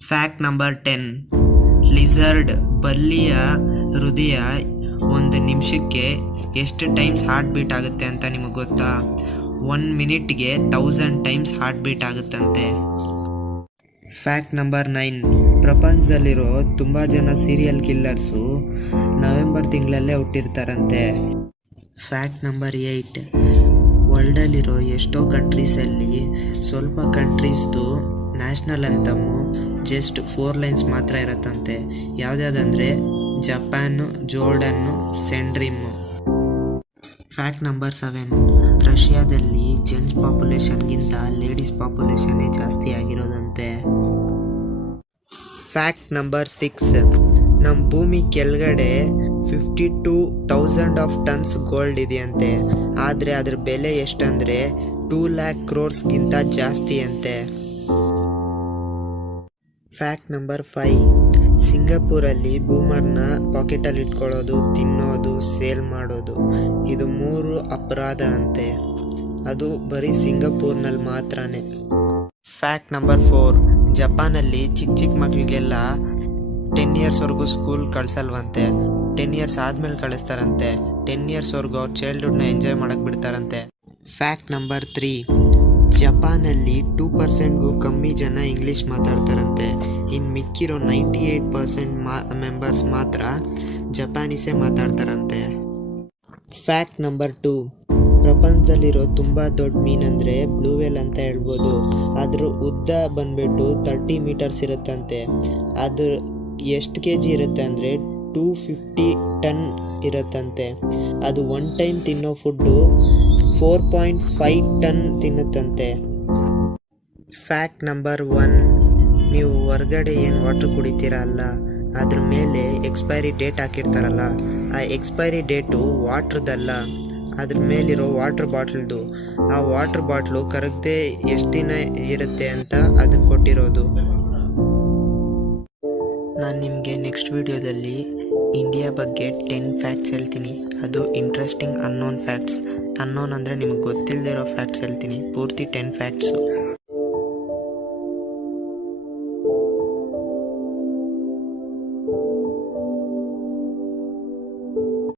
Fact number 10. Lizard ಬಲ್ಲಿಯ ಹೃದಯ 1 ನಿಮಿಷಕ್ಕೆ ಎಷ್ಟು ಟೈಮ್ಸ್ ಹಾರ್ಟ್ ಬೀಟ್ ಆಗುತ್ತೆ ಅಂತ ನಿಮಗೆ ಗೊತ್ತಾ? 1 ಮಿನಿಟ್ಗೆ 1000 ಟೈಮ್ಸ್ ಹಾರ್ಟ್ ಬೀಟ್ ಆಗುತ್ತಂತೆ. Fact number 9. ಪ್ರಪಂಚದಲ್ಲಿರೋ ತುಂಬ ಜನ ಸೀರಿಯಲ್ ಕಿಲ್ಲರ್ಸು ನವೆಂಬರ್ ತಿಂಗಳಲ್ಲೇ ಹುಟ್ಟಿರ್ತಾರಂತೆ. Fact number 8. ವರ್ಲ್ಡಲ್ಲಿರೋ ಎಷ್ಟೋ ಕಂಟ್ರೀಸಲ್ಲಿ ಸ್ವಲ್ಪ ಕಂಟ್ರೀಸ್ದು ನ್ಯಾಷನಲ್ ಅಂತಮ್ಮು ಜಸ್ಟ್ 4 ಲೈನ್ಸ್ ಮಾತ್ರ ಇರತ್ತಂತೆ. ಯಾವುದ್ಯಾವುದಂದರೆ ಜಪಾನು, ಜೋರ್ಡನ್ನು, ಸೆಂಡ್ರಿಮ್ಮು. Fact number 7. ರಷ್ಯಾದಲ್ಲಿ ಜೆಂಟ್ಸ್ ಪಾಪ್ಯುಲೇಷನ್ಗಿಂತ ಲೇಡೀಸ್ ಪಾಪ್ಯುಲೇಷನ್ನೇ ಜಾಸ್ತಿ ಆಗಿರೋದಂತೆ. Fact number 6. ನಮ್ಮ ಭೂಮಿ ಕೆಳಗಡೆ 52,000 ಆಫ್ ಟನ್ಸ್ ಗೋಲ್ಡ್ ಇದೆಯಂತೆ. ಆದರೆ ಅದ್ರ ಬೆಲೆ ಎಷ್ಟಂದರೆ 2 lakh crores ಜಾಸ್ತಿ ಅಂತೆ. Fact number 5. ಸಿಂಗಾಪುರಲ್ಲಿ ಬೂಮರ್ನ ಪಾಕೆಟಲ್ಲಿ ಇಟ್ಕೊಳ್ಳೋದು, ತಿನ್ನೋದು, ಸೇಲ್ ಮಾಡೋದು ಇದು 3 ಅಪರಾಧ ಅಂತೆ. ಅದು ಬರೀ ಸಿಂಗಾಪುರ್ನಲ್ಲಿ ಮಾತ್ರನೇ. Fact number 4. ಜಪಾನಲ್ಲಿ ಚಿಕ್ಕ ಮಕ್ಕಳಿಗೆಲ್ಲ 10 ಇಯರ್ಸ್ವರೆಗೂ ಸ್ಕೂಲ್ ಕಳಿಸಲ್ವಂತೆ. 10 ಇಯರ್ಸ್ ಆದಮೇಲೆ ಕಳಿಸ್ತಾರಂತೆ. 10 ಇಯರ್ಸ್ವರೆಗೂ ಅವ್ರ ಚೈಲ್ಡ್ಹುಡ್ನ ಎಂಜಾಯ್ ಮಾಡೋಕ್ಕೆ ಬಿಡ್ತಾರಂತೆ. Fact number 3. ಜಪಾನಲ್ಲಿ 2%ಗೂ ಕಮ್ಮಿ ಜನ ಇಂಗ್ಲೀಷ್ ಮಾತಾಡ್ತಾರಂತೆ. ಇನ್ನು ಮಿಕ್ಕಿರೋ 98% ಮೆಂಬರ್ಸ್ ಮಾತ್ರ ಜಪಾನೀಸೇ ಮಾತಾಡ್ತಾರಂತೆ. Fact number 2. ಪ್ರಪಂಚದಲ್ಲಿರೋ ತುಂಬ ದೊಡ್ಡ ಮೀನಂದರೆ ಬ್ಲೂ ವೇಲ್ ಅಂತ ಹೇಳ್ಬೋದು. ಅದ್ರ ಉದ್ದ ಬಂದ್ಬಿಟ್ಟು 30 ಮೀಟರ್ಸ್ ಇರುತ್ತಂತೆ. ಅದು ಎಷ್ಟು kg ಇರುತ್ತೆ ಅಂದರೆ 250 ಟನ್ ಇರುತ್ತಂತೆ. ಅದು 1 ಟೈಮ್ ತಿನ್ನೋ ಫುಡ್ಡು 4.5 ಟನ್ ತಿನ್ನುತ್ತಂತೆ. Fact number 1. ನೀವು ಹೊರಗಡೆ ಏನು ವಾಟ್ರ್ ಕುಡಿತೀರಲ್ಲ ಅದ್ರ ಮೇಲೆ ಎಕ್ಸ್ಪೈರಿ ಡೇಟ್ ಹಾಕಿರ್ತಾರಲ್ಲ, ಆ ಎಕ್ಸ್ಪೈರಿ ಡೇಟು ವಾಟ್ರದಲ್ಲ, ಅದ್ರ ಮೇಲಿರೋ ವಾಟ್ರ್ ಬಾಟ್ಲ್ದು. ಆ ವಾಟ್ರ್ ಬಾಟ್ಲು ಕರಗದೆ ಎಷ್ಟು ದಿನ ಇರುತ್ತೆ ಅಂತ ಅದಕ್ಕೆ ಕೊಟ್ಟಿರೋದು. ನಾನು ನಿಮಗೆ ನೆಕ್ಸ್ಟ್ ವಿಡಿಯೋದಲ್ಲಿ ಇಂಡಿಯಾ ಬಗ್ಗೆ 10 ಫ್ಯಾಕ್ಟ್ಸ್ ಹೇಳ್ತೀನಿ. ಅದು ಇಂಟ್ರೆಸ್ಟಿಂಗ್ ಅನ್ನೋನ್ ಫ್ಯಾಕ್ಟ್ಸ್. ಅನ್ನೋನ್ ಅಂದರೆ ನಿಮ್ಗೆ ಗೊತ್ತಿಲ್ಲದಿರೋ ಫ್ಯಾಕ್ಟ್ಸ್ ಹೇಳ್ತೀನಿ. ಪೂರ್ತಿ 10 ಫ್ಯಾಕ್ಟ್ಸು.